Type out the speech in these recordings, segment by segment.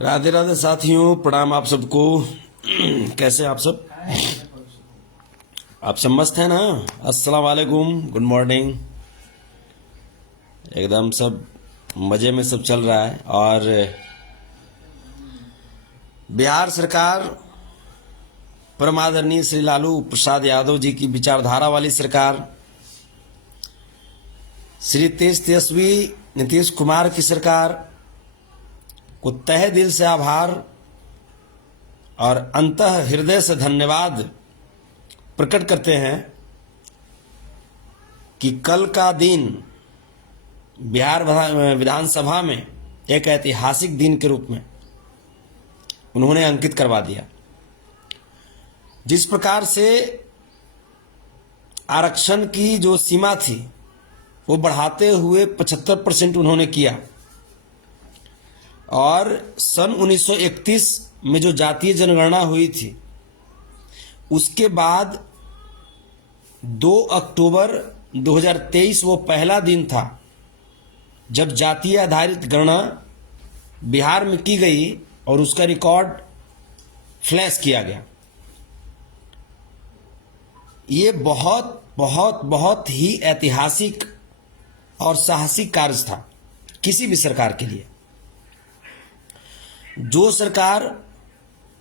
राधे राधे साथियों, प्रणाम आप सबको। कैसे हैं आप सब? आप सब मस्त हैं ना? अस्सलाम वालेकुम, गुड मॉर्निंग। एकदम सब मजे में सब चल रहा है। और बिहार सरकार परम आदरणीय श्री लालू प्रसाद यादव जी की विचारधारा वाली सरकार, श्री तेज तेजस्वी नीतीश कुमार की सरकार को तहे दिल से आभार और अंतः हृदय से धन्यवाद प्रकट करते हैं कि कल का दिन बिहार विधानसभा में एक ऐतिहासिक दिन के रूप में उन्होंने अंकित करवा दिया। जिस प्रकार से आरक्षण की जो सीमा थी वो बढ़ाते हुए 75% उन्होंने किया, और सन 1931 में जो जातीय जनगणना हुई थी उसके बाद 2 अक्टूबर 2023 वो पहला दिन था जब जातीय आधारित गणना बिहार में की गई और उसका रिकॉर्ड फ्लैश किया गया। ये बहुत बहुत बहुत ही ऐतिहासिक और साहसिक कार्य था किसी भी सरकार के लिए। जो सरकार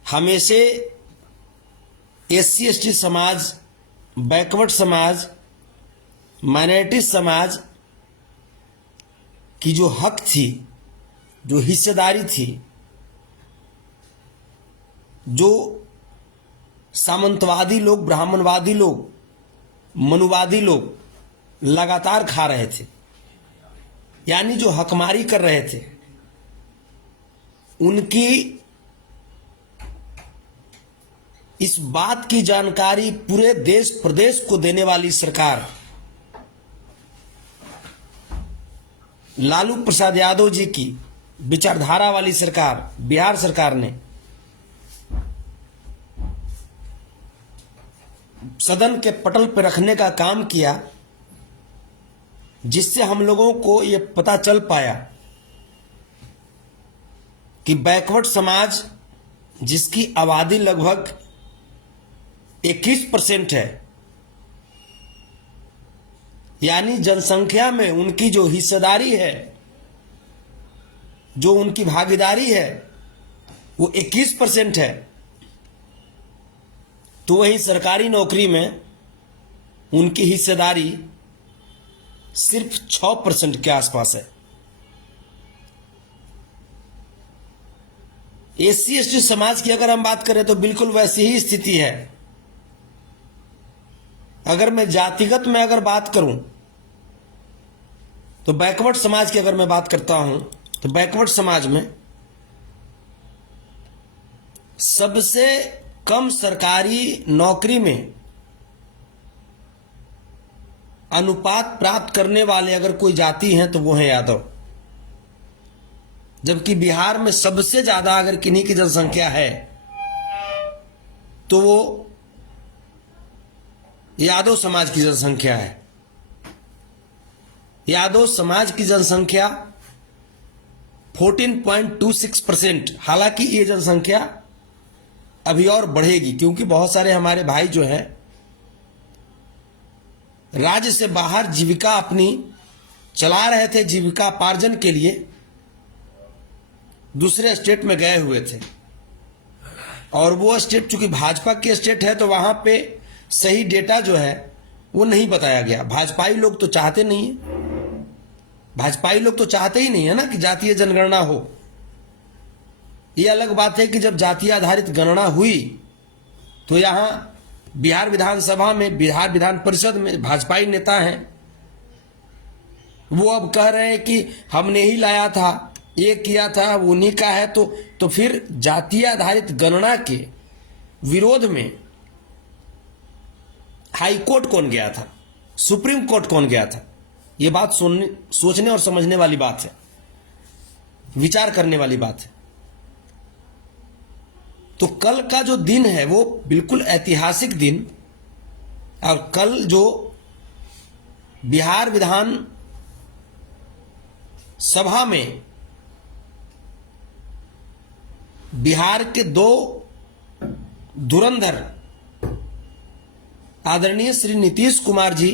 हमेशा SC ST समाज, बैकवर्ड समाज, माइनॉरिटी समाज की जो हक थी, जो हिस्सेदारी थी, जो सामंतवादी लोग, ब्राह्मणवादी लोग, मनुवादी लोग लगातार खा रहे थे, यानी जो हकमारी कर रहे थे, उनकी इस बात की जानकारी पूरे देश प्रदेश को देने वाली सरकार लालू प्रसाद यादव जी की विचारधारा वाली सरकार बिहार सरकार ने सदन के पटल पर रखने का काम किया, जिससे हम लोगों को यह पता चल पाया कि बैकवर्ड समाज, जिसकी आबादी लगभग 21% है, यानी जनसंख्या में उनकी जो हिस्सेदारी है, जो उनकी भागीदारी है, वो 21% है, तो वही सरकारी नौकरी में उनकी हिस्सेदारी सिर्फ 6% के आसपास है। SC ST समाज की अगर हम बात करें तो बिल्कुल वैसी ही स्थिति है। अगर मैं जातिगत में अगर बात करूं तो बैकवर्ड समाज की अगर मैं बात करता हूं तो बैकवर्ड समाज में सबसे कम सरकारी नौकरी में अनुपात प्राप्त करने वाले अगर कोई जाति हैं तो वो है यादव। जबकि बिहार में सबसे ज्यादा अगर किन्हीं की जनसंख्या है तो वो यादव समाज की जनसंख्या है। यादव समाज की जनसंख्या 14.26%। हालांकि ये जनसंख्या अभी और बढ़ेगी, क्योंकि बहुत सारे हमारे भाई जो हैं राज्य से बाहर जीविका अपनी चला रहे थे, जीविकापार्जन के लिए दूसरे स्टेट में गए हुए थे, और वो स्टेट चूंकि भाजपा की स्टेट है तो वहां पे सही डेटा जो है वो नहीं बताया गया। भाजपाई लोग तो चाहते नहीं है, भाजपाई लोग तो चाहते ही नहीं है ना कि जातीय जनगणना हो। ये अलग बात है कि जब जातीय आधारित गणना हुई तो यहां बिहार विधानसभा में, बिहार विधान परिषद में भाजपाई नेता हैं, वो अब कह रहे हैं कि हमने ही लाया था, ये किया था, वो उन्हीं का है। तो फिर जातीय आधारित गणना के विरोध में हाई कोर्ट कौन गया था, सुप्रीम कोर्ट कौन गया था? ये बात सोचने और समझने वाली बात है, विचार करने वाली बात है। तो कल का जो दिन है वो बिल्कुल ऐतिहासिक दिन, और कल जो बिहार विधान सभा में बिहार के दो धुरंधर आदरणीय श्री नीतीश कुमार जी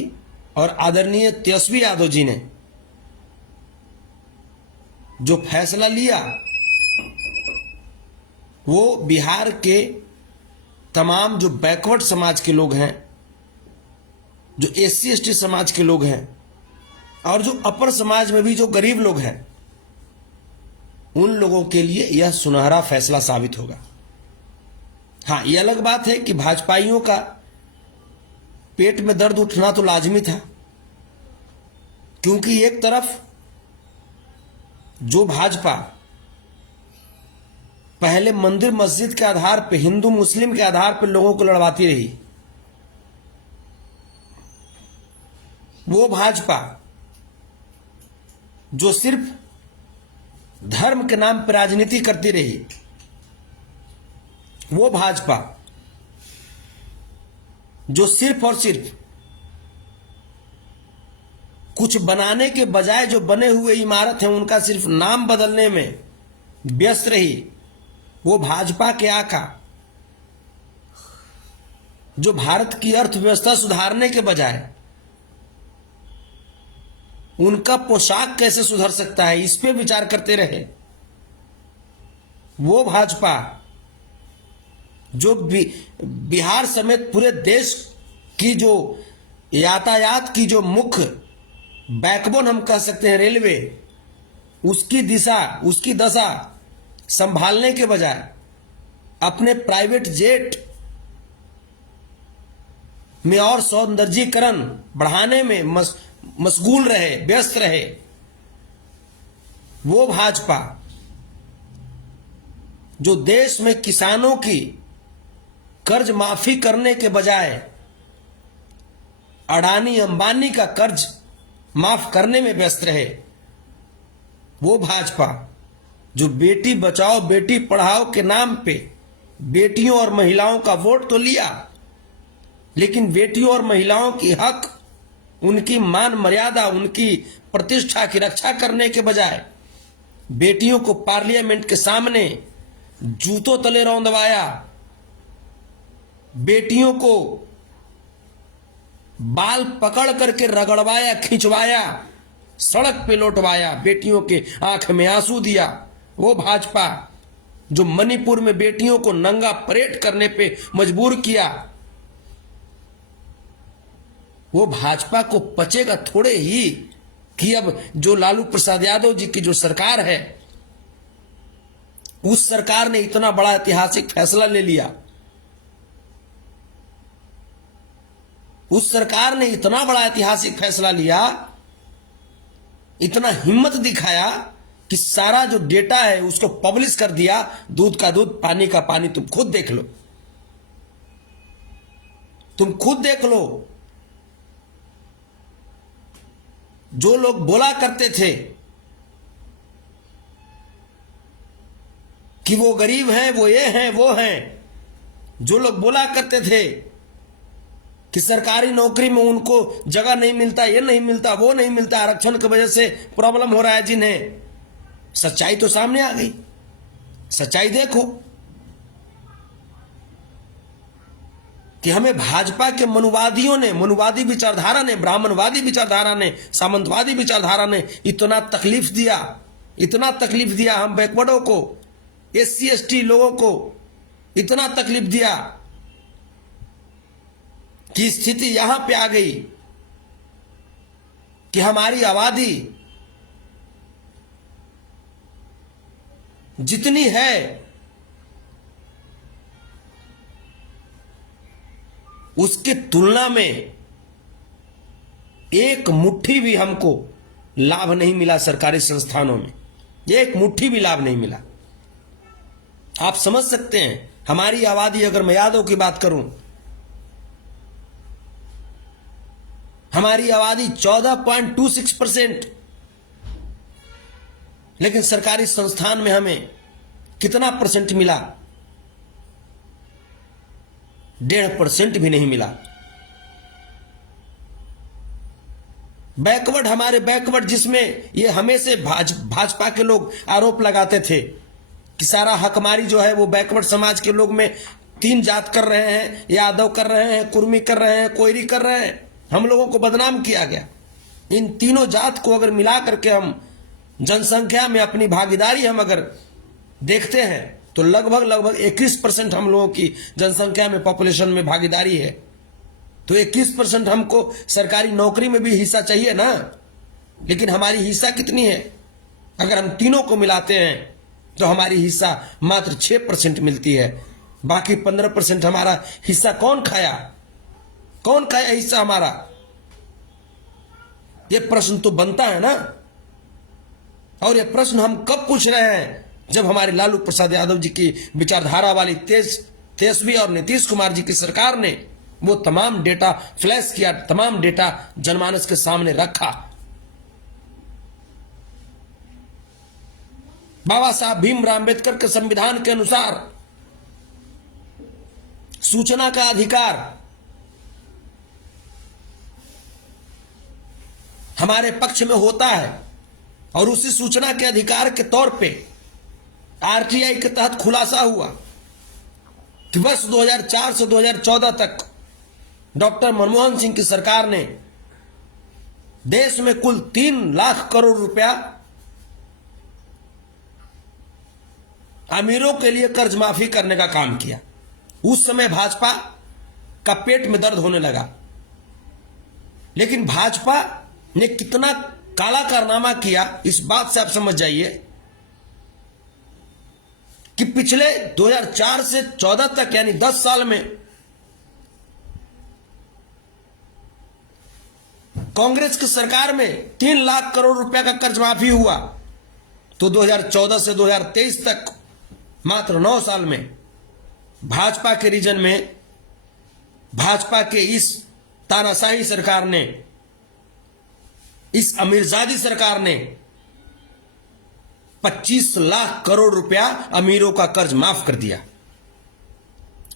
और आदरणीय तेजस्वी यादव जी ने जो फैसला लिया वो बिहार के तमाम जो बैकवर्ड समाज के लोग हैं, जो SC ST समाज के लोग हैं और जो अपर समाज में भी जो गरीब लोग हैं, उन लोगों के लिए यह सुनहरा फैसला साबित होगा। हाँ, यह अलग बात है कि भाजपाइयों का पेट में दर्द उठना तो लाजमी था, क्योंकि एक तरफ जो भाजपा पहले मंदिर मस्जिद के आधार पे, हिंदू मुस्लिम के आधार पे लोगों को लड़वाती रही, वो भाजपा जो सिर्फ धर्म के नाम पर राजनीति करती रही, वो भाजपा जो सिर्फ और सिर्फ कुछ बनाने के बजाय जो बने हुए इमारत हैं उनका सिर्फ नाम बदलने में व्यस्त रही, वो भाजपा के आका जो भारत की अर्थव्यवस्था सुधारने के बजाय उनका पोशाक कैसे सुधर सकता है इस पे विचार करते रहे, वो भाजपा जो बिहार समेत पूरे देश की जो यातायात की जो मुख्य बैकबोन हम कह सकते हैं रेलवे, उसकी दशा संभालने के बजाय अपने प्राइवेट जेट में और सौंदर्यीकरण बढ़ाने में मशगूल रहे, व्यस्त रहे, वो भाजपा जो देश में किसानों की कर्ज माफी करने के बजाय अडानी अंबानी का कर्ज माफ करने में व्यस्त रहे, वो भाजपा जो बेटी बचाओ बेटी पढ़ाओ के नाम पे बेटियों और महिलाओं का वोट तो लिया, लेकिन बेटियों और महिलाओं की हक, उनकी मान मर्यादा, उनकी प्रतिष्ठा की रक्षा करने के बजाय बेटियों को पार्लियामेंट के सामने जूतों तले रौंदवाया, बेटियों को बाल पकड़ करके रगड़वाया, खिंचवाया, सड़क पे लौटवाया, बेटियों के आंख में आंसू दिया, वो भाजपा जो मणिपुर में बेटियों को नंगा परेड करने पे मजबूर किया, वो भाजपा को पचेगा थोड़े ही कि अब जो लालू प्रसाद यादव जी की जो सरकार है, उस सरकार ने इतना बड़ा ऐतिहासिक फैसला ले लिया, उस सरकार ने इतना बड़ा ऐतिहासिक फैसला लिया, इतना हिम्मत दिखाया कि सारा जो डेटा है उसको पब्लिश कर दिया, दूध का दूध पानी का पानी, तुम खुद देख लो, तुम खुद देख लो। जो लोग बोला करते थे कि वो गरीब हैं, वो ये हैं, वो हैं, जो लोग बोला करते थे कि सरकारी नौकरी में उनको जगह नहीं मिलता, ये नहीं मिलता, वो नहीं मिलता, आरक्षण की वजह से प्रॉब्लम हो रहा है जिन्हें, सच्चाई तो सामने आ गई। सच्चाई देखो कि हमें भाजपा के मनुवादियों ने, मनुवादी विचारधारा ने, ब्राह्मणवादी विचारधारा ने, सामंतवादी विचारधारा ने इतना तकलीफ दिया, इतना तकलीफ दिया, हम बैकवर्डों को, SC ST लोगों को इतना तकलीफ दिया कि स्थिति यहां पे आ गई कि हमारी आबादी जितनी है उसकी तुलना में एक मुट्ठी भी हमको लाभ नहीं मिला। सरकारी संस्थानों में एक मुट्ठी भी लाभ नहीं मिला। आप समझ सकते हैं हमारी आबादी, अगर मैं यादव की बात करूं, हमारी आबादी 14.26%, लेकिन सरकारी संस्थान में हमें कितना परसेंट मिला? 1.5% भी नहीं मिला। बैकवर्ड, हमारे बैकवर्ड, जिसमें ये हमेशा भाजपा के लोग आरोप लगाते थे कि सारा हकमारी जो है वो बैकवर्ड समाज के लोग में 3 जात कर रहे हैं, यादव कर रहे हैं, कुर्मी कर रहे हैं, कोयरी कर रहे हैं, हम लोगों को बदनाम किया गया। इन तीनों जात को अगर मिला करके हम जनसंख्या में अपनी भागीदारी हम अगर देखते हैं तो लगभग 21% हम लोगों की जनसंख्या में, पॉपुलेशन में भागीदारी है। तो 21% हमको सरकारी नौकरी में भी हिस्सा चाहिए ना, लेकिन हमारी हिस्सा कितनी है? अगर हम तीनों को मिलाते हैं तो हमारी हिस्सा मात्र 6% मिलती है। बाकी 15% हमारा हिस्सा कौन खाया हिस्सा हमारा? यह प्रश्न तो बनता है ना। और यह प्रश्न हम कब पूछ रहे हैं? जब हमारे लालू प्रसाद यादव जी की विचारधारा वाली तेजस्वी और नीतीश कुमार जी की सरकार ने वो तमाम डेटा फ्लैश किया, तमाम डेटा जनमानस के सामने रखा। बाबा साहब भीमराव अंबेडकर के संविधान के अनुसार सूचना का अधिकार हमारे पक्ष में होता है, और उसी सूचना के अधिकार के तौर पे आरटीआई के तहत खुलासा हुआ कि वर्ष 2004 से 2014 तक डॉक्टर मनमोहन सिंह की सरकार ने देश में कुल 3 लाख करोड़ रुपया अमीरों के लिए कर्ज माफी करने का काम किया। उस समय भाजपा का पेट में दर्द होने लगा, लेकिन भाजपा ने कितना काला कारनामा किया इस बात से आप समझ जाइए कि पिछले 2004 से 14 तक यानी 10 साल में कांग्रेस की सरकार में 3 लाख करोड़ रुपया का कर्ज माफी हुआ, तो 2014 से 2023 तक मात्र 9 साल में भाजपा के रीजन में, भाजपा के इस तानाशाही सरकार ने, इस अमीरजादी सरकार ने 25 लाख करोड़ रुपया अमीरों का कर्ज माफ कर दिया।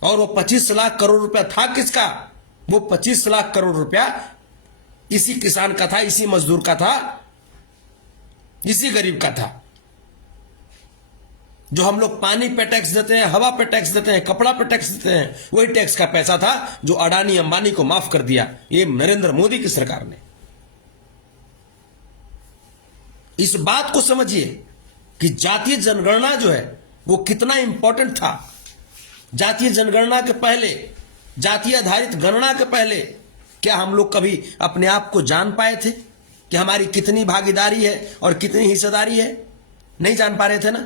और वो 25 लाख करोड़ रुपया था किसका? वो 25 लाख करोड़ रुपया इसी किसान का था, इसी मजदूर का था, इसी गरीब का था। जो हम लोग पानी पे टैक्स देते हैं, हवा पे टैक्स देते हैं, कपड़ा पे टैक्स देते हैं, वही टैक्स का पैसा था जो अडानी अंबानी को माफ कर दिया ये नरेंद्र मोदी की सरकार ने। इस बात को समझिए कि जातीय जनगणना जो है वो कितना इंपॉर्टेंट था। जातीय जनगणना के पहले, जातीय आधारित गणना के पहले क्या हम लोग कभी अपने आप को जान पाए थे कि हमारी कितनी भागीदारी है और कितनी हिस्सेदारी है? नहीं जान पा रहे थे ना,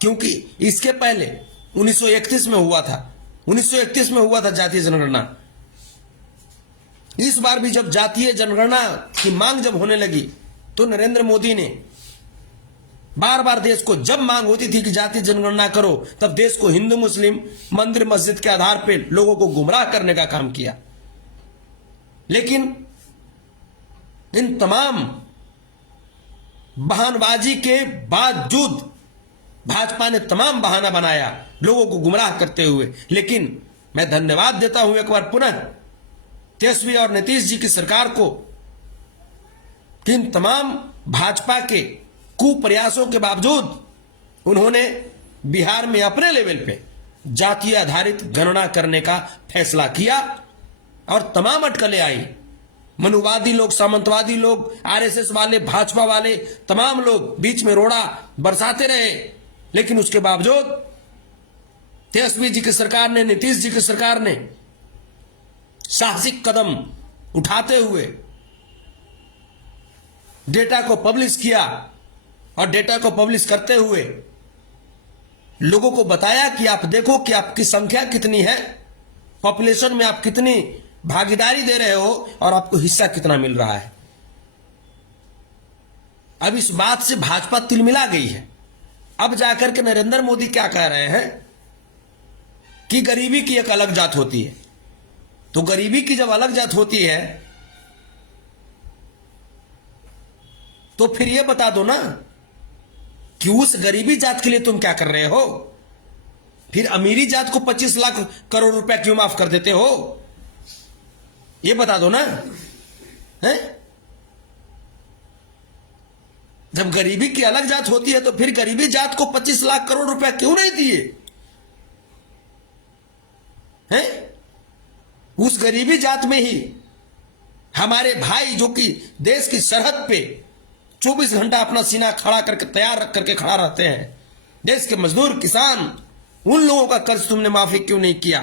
क्योंकि इसके पहले 1931 में हुआ था, 1931 में हुआ था जातीय जनगणना। इस बार भी जब जातीय जनगणना की मांग जब होने लगी तो नरेंद्र मोदी ने बार बार देश को, जब मांग होती थी कि जातीय जनगणना करो, तब देश को हिंदू मुस्लिम, मंदिर मस्जिद के आधार पर लोगों को गुमराह करने का काम किया। लेकिन इन तमाम बहानबाजी के बावजूद भाजपा ने तमाम बहाना बनाया लोगों को गुमराह करते हुए। लेकिन मैं धन्यवाद देता हूं एक बार पुनः तेजस्वी और नीतीश जी की सरकार को कि इन तमाम भाजपा के कुप्रयासों के बावजूद उन्होंने बिहार में अपने लेवल पे जातीय आधारित गणना करने का फैसला किया और तमाम अटकलें आई। मनुवादी लोग, सामंतवादी लोग, आरएसएस वाले, भाजपा वाले, तमाम लोग बीच में रोड़ा बरसाते रहे, लेकिन उसके बावजूद तेजस्वी जी की सरकार ने, नीतीश जी की सरकार ने साहसिक कदम उठाते हुए डेटा को पब्लिश किया और डेटा को पब्लिश करते हुए लोगों को बताया कि आप देखो कि आपकी संख्या कितनी है, पॉपुलेशन में आप कितनी भागीदारी दे रहे हो और आपको हिस्सा कितना मिल रहा है। अब इस बात से भाजपा तिलमिला गई है। अब जाकर के नरेंद्र मोदी क्या कह रहे हैं कि गरीबी की एक अलग जात होती है। तो गरीबी की जब अलग जात होती है तो फिर यह बता दो ना कि उस गरीबी जात के लिए तुम क्या कर रहे हो? फिर अमीरी जात को 25 लाख करोड़ रुपया क्यों माफ कर देते हो? ये बता दो ना, है? जब गरीबी की अलग जांच होती है तो फिर गरीबी जात को 25 लाख करोड़ रुपया क्यों नहीं दिए हैं? उस गरीबी जात में ही हमारे भाई जो कि देश की सरहद पे 24 घंटा अपना सीना खड़ा करके तैयार रख करके खड़ा रहते हैं, देश के मजदूर किसान, उन लोगों का कर्ज तुमने माफी क्यों नहीं किया?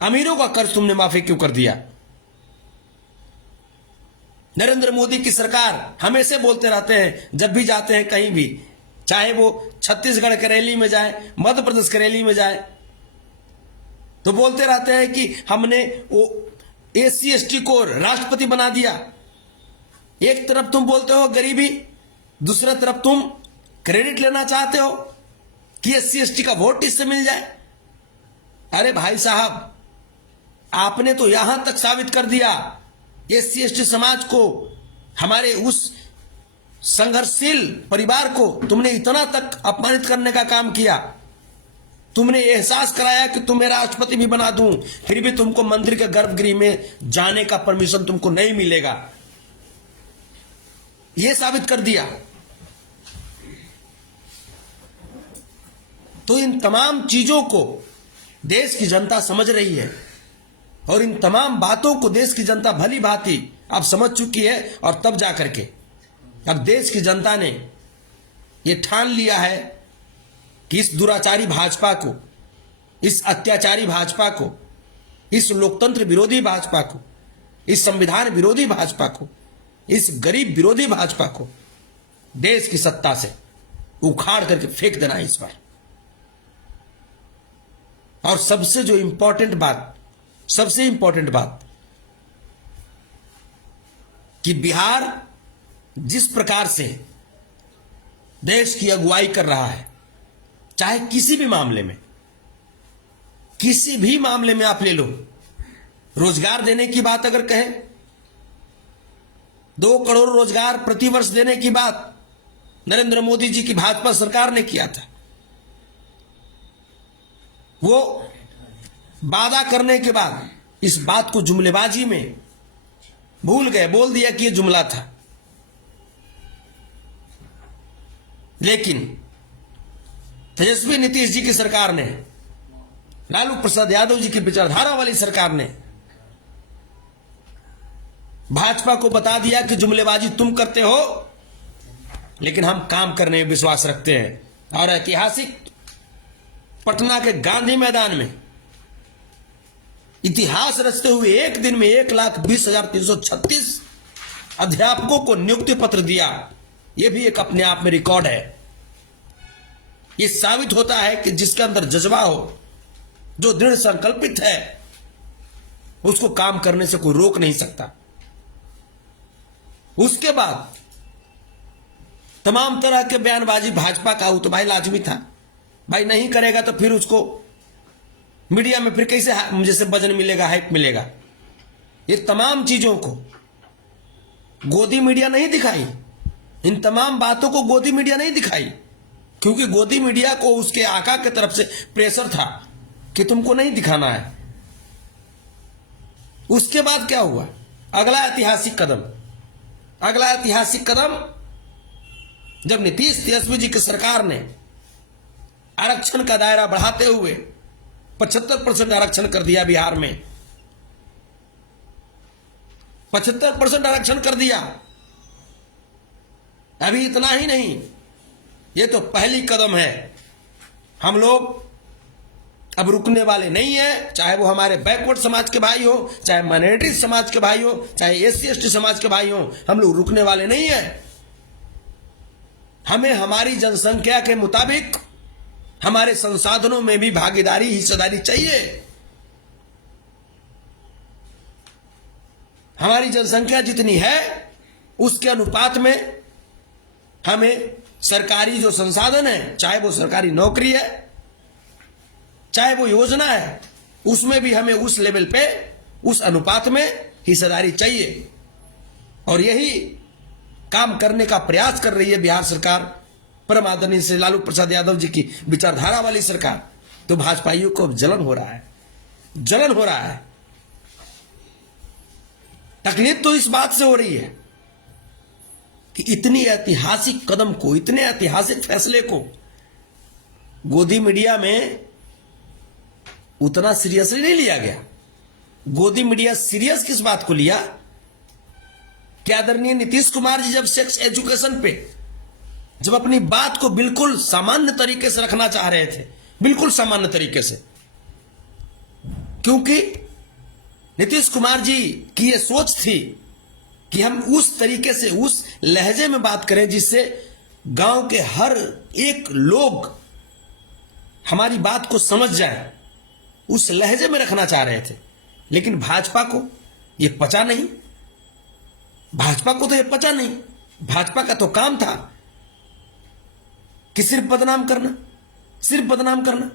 अमीरों का कर्ज तुमने माफी क्यों कर दिया? नरेंद्र मोदी की सरकार हमेशा बोलते रहते हैं, जब भी जाते हैं कहीं भी, चाहे वो छत्तीसगढ़ के रैली में जाए, मध्य प्रदेश के रैली में जाए, तो बोलते रहते हैं कि हमने वो एससी एसटी को राष्ट्रपति बना दिया। एक तरफ तुम बोलते हो गरीबी, दूसरी तरफ तुम क्रेडिट लेना चाहते हो कि एससी एसटी का वोट इससे मिल जाए। अरे भाई साहब, आपने तो यहां तक साबित कर दिया एससी एसटी समाज को, हमारे उस संघर्षशील परिवार को तुमने इतना तक अपमानित करने का काम किया। तुमने एहसास कराया कि तुम्हें राष्ट्रपति भी बना दूं, फिर भी तुमको मंदिर के गर्भगृह में जाने का परमिशन तुमको नहीं मिलेगा, यह साबित कर दिया। तो इन तमाम चीजों को देश की जनता समझ रही है और इन तमाम बातों को देश की जनता भली भांति अब समझ चुकी है। और तब जाकर के अब देश की जनता ने यह ठान लिया है कि इस दुराचारी भाजपा को, इस अत्याचारी भाजपा को, इस लोकतंत्र विरोधी भाजपा को, इस संविधान विरोधी भाजपा को, इस गरीब विरोधी भाजपा को देश की सत्ता से उखाड़ करके फेंक देना है इस बार। और सबसे जो इंपॉर्टेंट बात, सबसे इंपॉर्टेंट बात कि बिहार जिस प्रकार से देश की अगुवाई कर रहा है, चाहे किसी भी मामले में, किसी भी मामले में आप ले लो, रोजगार देने की बात अगर कहें, 2 करोड़ रोजगार प्रतिवर्ष देने की बात नरेंद्र मोदी जी की भाजपा सरकार ने किया था। वो वादा करने के बाद इस बात को जुमलेबाजी में भूल गए, बोल दिया कि यह जुमला था। लेकिन तेजस्वी नीतीश जी की सरकार ने, लालू प्रसाद यादव जी की विचारधारा वाली सरकार ने भाजपा को बता दिया कि जुमलेबाजी तुम करते हो, लेकिन हम काम करने में विश्वास रखते हैं। और ऐतिहासिक पटना के गांधी मैदान में इतिहास रचते हुए एक दिन में 1,20,336 अध्यापकों को नियुक्ति पत्र दिया। यह भी एक अपने आप में रिकॉर्ड है। यह साबित होता है कि जिसके अंदर जज्बा हो, जो दृढ़ संकल्पित है, उसको काम करने से कोई रोक नहीं सकता। उसके बाद तमाम तरह के बयानबाजी भाजपा का हो तो भाई लाजमी था, भाई नहीं करेगा तो फिर उसको मीडिया में फिर कैसे जैसे वजन मिलेगा, हाइप मिलेगा। ये तमाम चीजों को गोदी मीडिया नहीं दिखाई, इन तमाम बातों को गोदी मीडिया नहीं दिखाई, क्योंकि गोदी मीडिया को उसके आका की तरफ से प्रेशर था कि तुमको नहीं दिखाना है। उसके बाद क्या हुआ? अगला ऐतिहासिक कदम जब नीतीश तेजस्वी जी की सरकार ने आरक्षण का दायरा बढ़ाते हुए 75% आरक्षण कर दिया बिहार में, 75% आरक्षण कर दिया। अभी इतना ही नहीं, ये तो पहली कदम है। हम लोग अब रुकने वाले नहीं है, चाहे वो हमारे बैकवर्ड समाज के भाई हो, चाहे माइनॉरिटी समाज के भाई हो, चाहे एससी एसटी समाज के भाई हो, हम लोग रुकने वाले नहीं है। हमें हमारी जनसंख्या के मुताबिक हमारे संसाधनों में भी भागीदारी, हिस्सेदारी चाहिए। हमारी जनसंख्या जितनी है उसके अनुपात में हमें सरकारी जो संसाधन है, चाहे वो सरकारी नौकरी है, चाहे वो योजना है, उसमें भी हमें उस लेवल पे, उस अनुपात में हिस्सेदारी चाहिए। और यही काम करने का प्रयास कर रही है बिहार सरकार, परम आदरणीय श्री लालू प्रसाद यादव जी की विचारधारा वाली सरकार। तो भाजपाइयों को जलन हो रहा है। तकलीफ तो इस बात से हो रही है कि इतनी ऐतिहासिक कदम को, इतने ऐतिहासिक फैसले को गोदी मीडिया में उतना सीरियसली नहीं लिया गया। गोदी मीडिया सीरियस किस बात को लिया कि आदरणीय नीतीश कुमार जी जब सेक्स एजुकेशन पे जब अपनी बात को बिल्कुल सामान्य तरीके से रखना चाह रहे थे, बिल्कुल सामान्य तरीके से, क्योंकि नीतीश कुमार जी की यह सोच थी कि हम उस तरीके से, उस लहजे में बात करें जिससे गांव के हर एक लोग हमारी बात को समझ जाए, उस लहजे में रखना चाह रहे थे। लेकिन भाजपा को यह पचा नहीं, भाजपा को तो यह पचा नहीं। भाजपा का तो काम था कि सिर्फ बदनाम करना, सिर्फ बदनाम करना।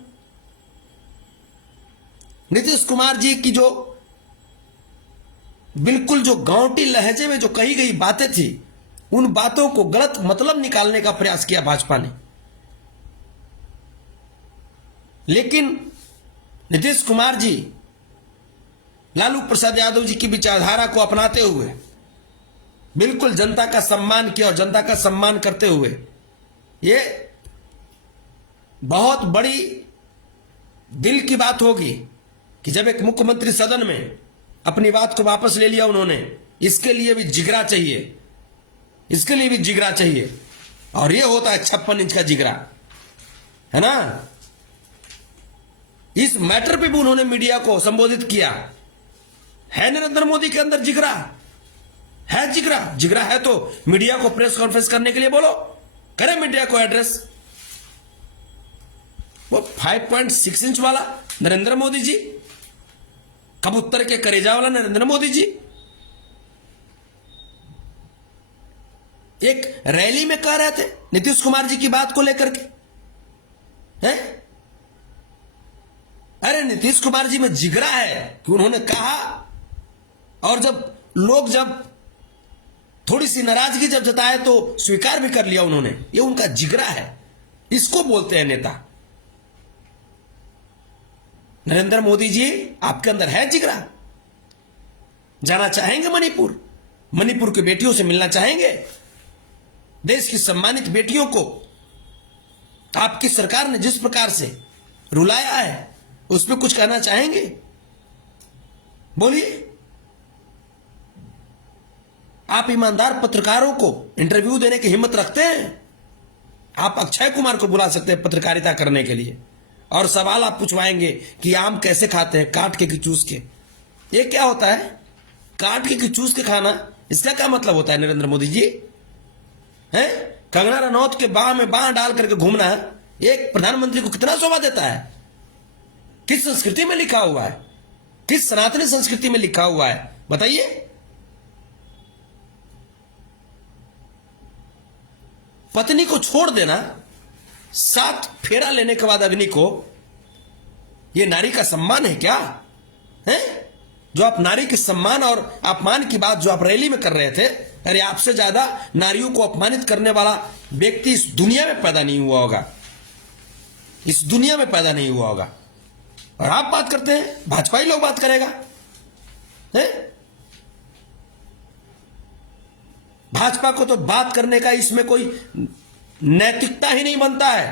नीतीश कुमार जी की जो बिल्कुल जो गांवटी लहजे में जो कही गई बातें थी, उन बातों को गलत मतलब निकालने का प्रयास किया भाजपा ने। लेकिन नीतीश कुमार जी लालू प्रसाद यादव जी की विचारधारा को अपनाते हुए बिल्कुल जनता का सम्मान किया, और जनता का सम्मान करते हुए ये बहुत बड़ी दिल की बात होगी कि जब एक मुख्यमंत्री सदन में अपनी बात को वापस ले लिया उन्होंने। इसके लिए भी जिगरा चाहिए, इसके लिए भी जिगरा चाहिए, और ये होता है 56 इंच का जिगरा, है ना। इस मैटर पे भी उन्होंने मीडिया को संबोधित किया। है नरेंद्र मोदी के अंदर जिगरा, है जिगरा, जिगरा है तो मीडिया को प्रेस कॉन्फ्रेंस करने के लिए बोलो, करें मीडिया को एड्रेस। वो 5.6 इंच वाला नरेंद्र मोदी जी, कबूतर के करेजा वाला नरेंद्र मोदी जी, एक रैली में कह रहे थे नीतीश कुमार जी की बात को लेकर के, हैं? अरे नीतीश कुमार जी में जिगरा है कि उन्होंने कहा, और जब लोग जब थोड़ी सी नाराजगी जब जताए तो स्वीकार भी कर लिया उन्होंने। ये उनका जिगरा है, इसको बोलते हैं नेता। नरेंद्र मोदी जी, आपके अंदर है जिगरा। जाना चाहेंगे मणिपुर, मणिपुर की बेटियों से मिलना चाहेंगे, देश की सम्मानित बेटियों को आपकी सरकार ने जिस प्रकार से रुलाया है उस पर कुछ कहना चाहेंगे? बोलिए। आप ईमानदार पत्रकारों को इंटरव्यू देने की हिम्मत रखते हैं? आप अक्षय कुमार को बुला सकते हैं पत्रकारिता करने के लिए, और सवाल आप पूछवाएंगे कि आम कैसे खाते हैं, काट के कि चूस के। ये क्या होता है, काट के कि चूस के खाना? इसका क्या मतलब होता है नरेंद्र मोदी जी? हैं? कंगना रनौत के बाह में बाह डाल करके घूमना एक प्रधानमंत्री को कितना शोभा देता है? किस संस्कृति में लिखा हुआ है, किस सनातनी संस्कृति में लिखा हुआ है, बताइए। पत्नी को छोड़ देना 7 फेरा लेने के बाद अग्नि को, यह नारी का सम्मान है क्या? है जो आप नारी के सम्मान और अपमान की बात जो आप रैली में कर रहे थे, अरे आपसे ज्यादा नारियों को अपमानित करने वाला व्यक्ति इस दुनिया में पैदा नहीं हुआ होगा, इस दुनिया में पैदा नहीं हुआ होगा। और आप बात करते हैं, भाजपाई लोग बात करेगा, है? भाजपा को तो बात करने का इसमें कोई नैतिकता ही नहीं बनता है।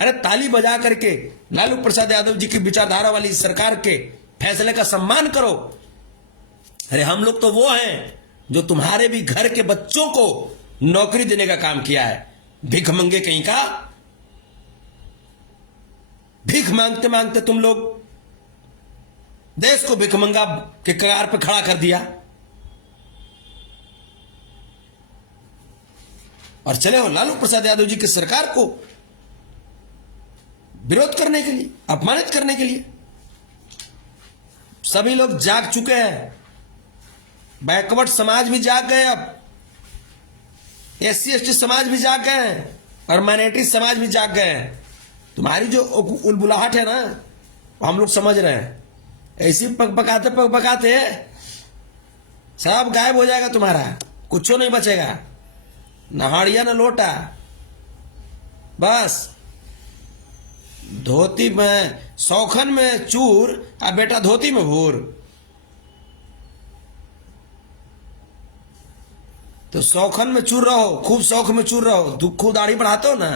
अरे ताली बजा करके लालू प्रसाद यादव जी की विचारधारा वाली सरकार के फैसले का सम्मान करो। अरे हम लोग तो वो हैं जो तुम्हारे भी घर के बच्चों को नौकरी देने का काम किया है। भीख मंगे कहीं का, भीख मांगते मांगते तुम लोग देश को भिखमंगा के कगार पर खड़ा कर दिया, और चले हो लालू प्रसाद यादव जी की सरकार को विरोध करने के लिए, अपमानित करने के लिए। सभी लोग जाग चुके हैं, बैकवर्ड समाज भी जाग गए, अब SC ST समाज भी जाग गए हैं, और माइनॉरिटी समाज भी जाग गए हैं। तुम्हारी जो उलबुलाहट है ना, हम लोग समझ रहे हैं। ऐसी पकपकाते सब गायब हो जाएगा तुम्हारा, कुछ नहीं बचेगा, न हाड़िया न लोटा, बस धोती में सौखन में चूर और बेटा धोती में भूर। तो तो शौखन में चूर रहो, खूब शौक में चूर रहो, खूब दाढ़ी बढ़ाते हो ना,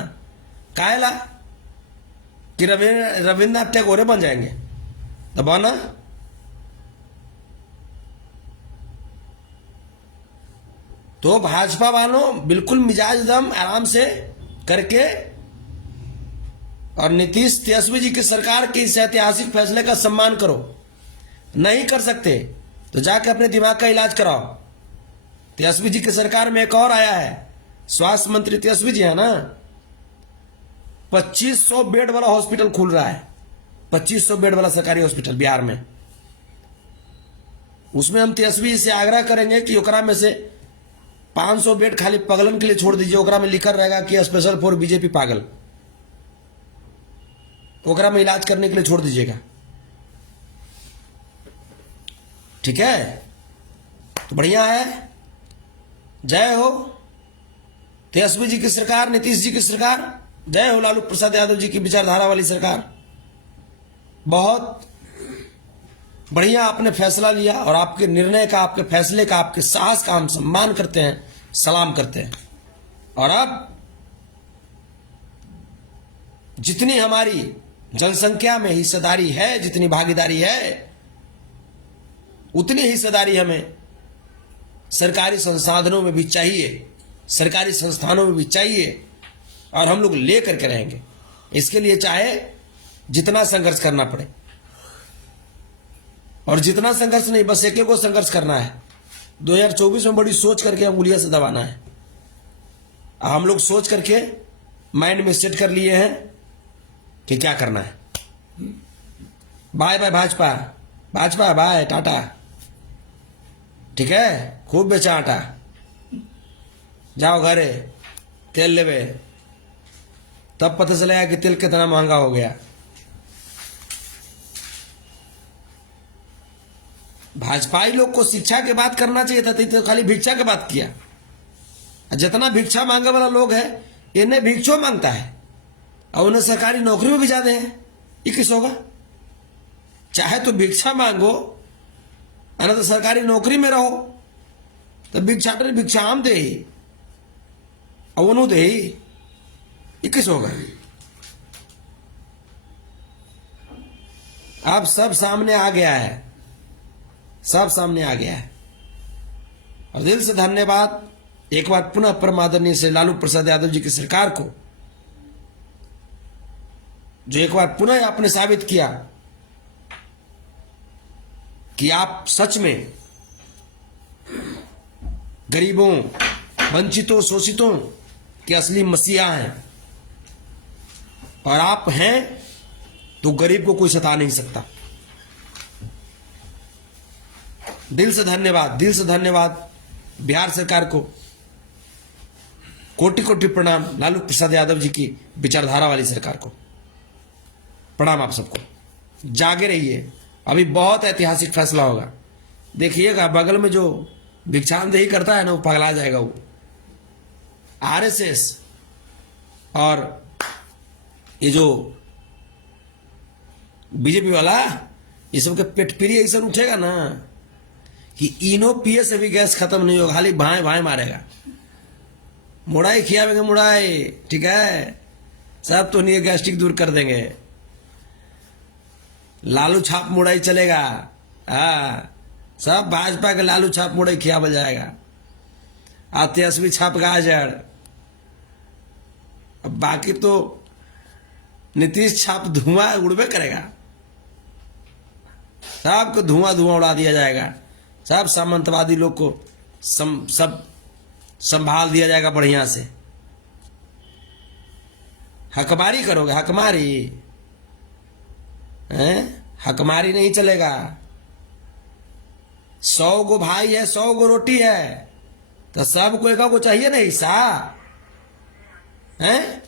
काहेला कि रविन्द्रनाथ टैगोर बन जाएंगे, तो बना। तो भाजपा वालों बिल्कुल मिजाज दम आराम से करके, और नीतीश तेजस्वी जी की सरकार के इस ऐतिहासिक फैसले का सम्मान करो। नहीं कर सकते तो जाके अपने दिमाग का इलाज कराओ। तेजस्वी जी की सरकार में एक और आया है, स्वास्थ्य मंत्री तेजस्वी जी है ना, 2500 बेड वाला हॉस्पिटल खुल रहा है, 2500 बेड वाला सरकारी हॉस्पिटल बिहार में। उसमें हम तेजस्वी जी से आग्रह करेंगे कि ओकरा में से 500 बेड खाली पगलन के लिए छोड़ दीजिए, ओकरा में लिखा रहेगा कि स्पेशल फॉर बीजेपी पागल, ओकरा में इलाज करने के लिए छोड़ दीजिएगा, ठीक है। तो बढ़िया है, जय हो तेजस्वी जी की सरकार, नीतीश जी की सरकार, जय हो लालू प्रसाद यादव जी की विचारधारा वाली सरकार। बहुत बढ़िया आपने फैसला लिया, और आपके निर्णय का, आपके फैसले का, आपके साहस का हम सम्मान करते हैं, सलाम करते हैं। और अब जितनी हमारी जनसंख्या में हिस्सेदारी है, जितनी भागीदारी है, उतनी हिस्सेदारी हमें सरकारी संसाधनों में भी चाहिए, सरकारी संस्थानों में भी चाहिए, और हम लोग ले करके रहेंगे। इसके लिए चाहे जितना संघर्ष करना पड़े, और जितना संघर्ष नहीं, बस एक को संघर्ष करना है। 2024 में बड़ी सोच करके उंगलियां से दबाना है। हम लोग सोच करके माइंड में सेट कर लिए हैं कि क्या करना है। Bye bye Bhajpa, Bhajpa bye, टाटा, ठीक है। खूब बेचा आटा, जाओ घरे, तेल लेवे, तब पता चलेगा कि तेल कितना महंगा हो गया। भाजपाई लोग को शिक्षा की बात करना चाहिए था, तो खाली भिक्षा की बात किया। जितना भिक्षा मांगे वाला लोग है, इन्हें भिक्षो मांगता है, और उन्हें सरकारी नौकरी में भी ज्यादा है। ये किस होगा? चाहे तो भिक्षा मांगो, तो सरकारी नौकरी में रहो, तो भिक्षाटन भिक्षाम दे ही, और वो दे ही, ये किस होगा? अब सब सामने आ गया है, सब सामने आ गया है। और दिल से धन्यवाद एक बार पुनः परम आदरणीय से लालू प्रसाद यादव जी की सरकार को, जो एक बार पुनः आपने साबित किया कि आप सच में गरीबों, वंचितों, शोषितों के असली मसीहा हैं। और आप हैं तो गरीब को कोई सता नहीं सकता। दिल से धन्यवाद, दिल से धन्यवाद बिहार सरकार को, कोटि कोटि प्रणाम लालू प्रसाद यादव जी की विचारधारा वाली सरकार को, प्रणाम आप सबको। जागे रहिए, अभी बहुत ऐतिहासिक फैसला होगा। देखिएगा बगल में जो भिक्षांदेही करता है ना, वो पगला जाएगा। वो आरएसएस और ये जो बीजेपी वाला, ये सब के पेटपीरी ऐसा उठेगा ना कि इनो पिए से भी गैस खत्म नहीं होगा, खाली भाए भाए मारेगा। मुड़ाई खियावेंगे, मुड़ाई, ठीक है, सब तो नहीं गैस्ट्रिक दूर कर देंगे। लालू छाप मुड़ाई चलेगा, हाँ, सब भाजपा के लालू छाप मुड़ाई खियावल जाएगा। और तेजस्वी छाप गाजर, अब बाकी तो नीतीश छाप धुआं उड़बे करेगा, सबको धुआं धुआं उड़ा दिया जाएगा। सब सामंतवादी लोग को सब संभाल दिया जाएगा बढ़िया से। हकमारी करोगे, हकमारी हैं? हकमारी नहीं चलेगा। 100 गो भाई है, 100 गो रोटी है, तो सबको एक को चाहिए ना हिस्सा, हैं?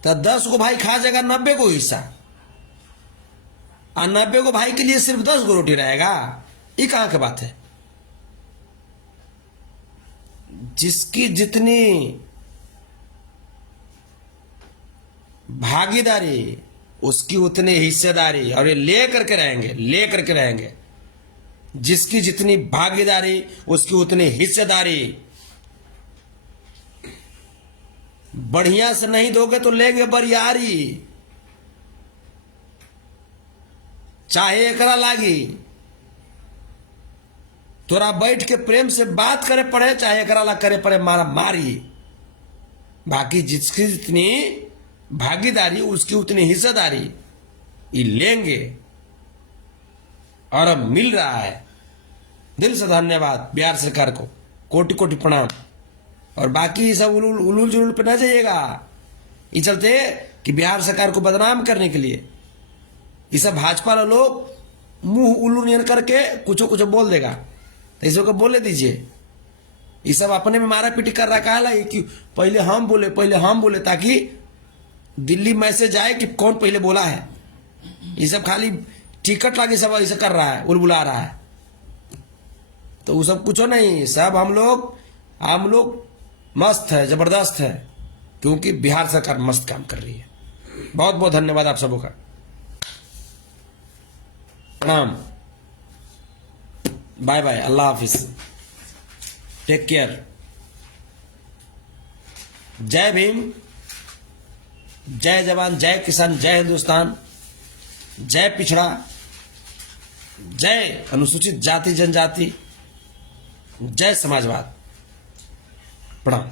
तो 10 को भाई खा जाएगा 90 को हिस्सा, और 90 को भाई के लिए सिर्फ 10 गो रोटी रहेगा। ये कहां की बात है? जिसकी जितनी भागीदारी, उसकी उतनी हिस्सेदारी, और ये ले करके रहेंगे, ले करके रहेंगे। जिसकी जितनी भागीदारी उसकी उतनी हिस्सेदारी। बढ़िया से नहीं दोगे तो लेंगे बरियारी, चाहे एकरा लागी। तोरा बैठ के प्रेम से बात करे पड़े, चाहे एकरा ला करे पड़े मारा मारी। बाकी जिसकी जितनी भागीदारी उसकी उतनी हिस्सेदारी, ये लेंगे। और अब मिल रहा है। दिल से धन्यवाद बिहार सरकार को, कोटि कोटि प्रणाम। और बाकी ये सब उलूल जुलूल पे न जाइएगा, ये चलते कि बिहार सरकार को बदनाम करने के लिए ये सब भाजपा वाले लोग मुंह उल्लू नियन करके कुछ कुछ बोल देगा, तो इसे को बोले दीजिए। ये सब अपने में मारा पीटी कर रहा है कि पहले हम बोले, ताकि दिल्ली मैसेज आए कि कौन पहले बोला है। ये सब खाली टिकट लाके सब ऐसे कर रहा है, बुला रहा है। तो वो सब कुछ नहीं, सब हम लोग मस्त है, जबरदस्त है, क्योंकि बिहार सरकार मस्त काम कर रही है। बहुत बहुत धन्यवाद आप सबों का, प्रणाम, बाय बाय, अल्लाह हाफिज, टेक केयर, जय भीम, जय जवान, जय किसान, जय हिंदुस्तान, जय पिछड़ा, जय अनुसूचित जाति जनजाति, जय समाजवाद, प्रणाम।